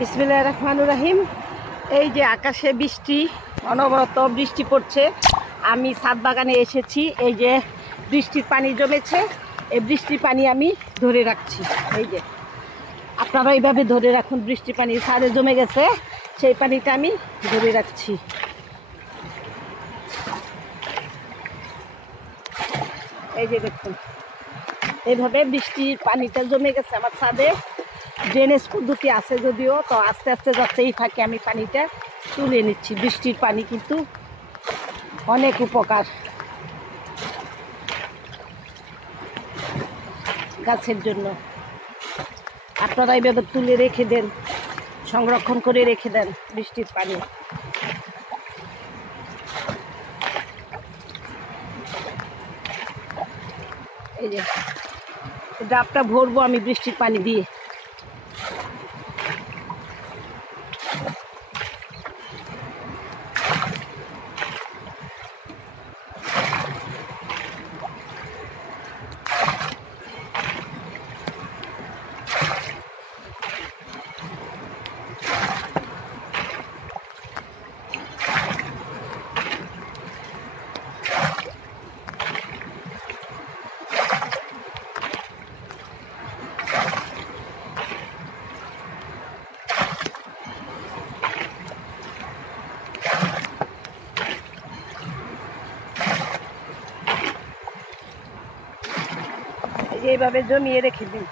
বিসমিল্লাহির রহমানির রহিম। এই যে আকাশে বৃষ্টি, অনবরত বৃষ্টি পড়ছে। আমি ছাদ বাগানে এসেছি। এই যে বৃষ্টির পানি জমেছে, এই বৃষ্টির পানি আমি ধরে রাখছি। এই যে আপনারা এইভাবে ধরে রাখুন। বৃষ্টির পানি ছাদে জমে গেছে, সেই পানিটা আমি ধরে রাখছি। এই যে দেখুন, এইভাবে বৃষ্টির পানিটা জমে গেছে আমার ছাদে। ড্রেনেজ পদ্ধতি আছে যদিও, তো আস্তে আস্তে যাচ্ছে, এই ফাঁকে আমি পানিটা তুলে নিচ্ছি। বৃষ্টির পানি কিন্তু অনেক উপকার গাছের জন্য। আপনারা এইভাবে তুলে রেখে দেন, সংরক্ষণ করে রেখে দেন বৃষ্টির পানি। এই যে ডাবটা ভরবো আমি বৃষ্টির পানি দিয়ে। এইভাবে জমিয়ে রেখে দিন।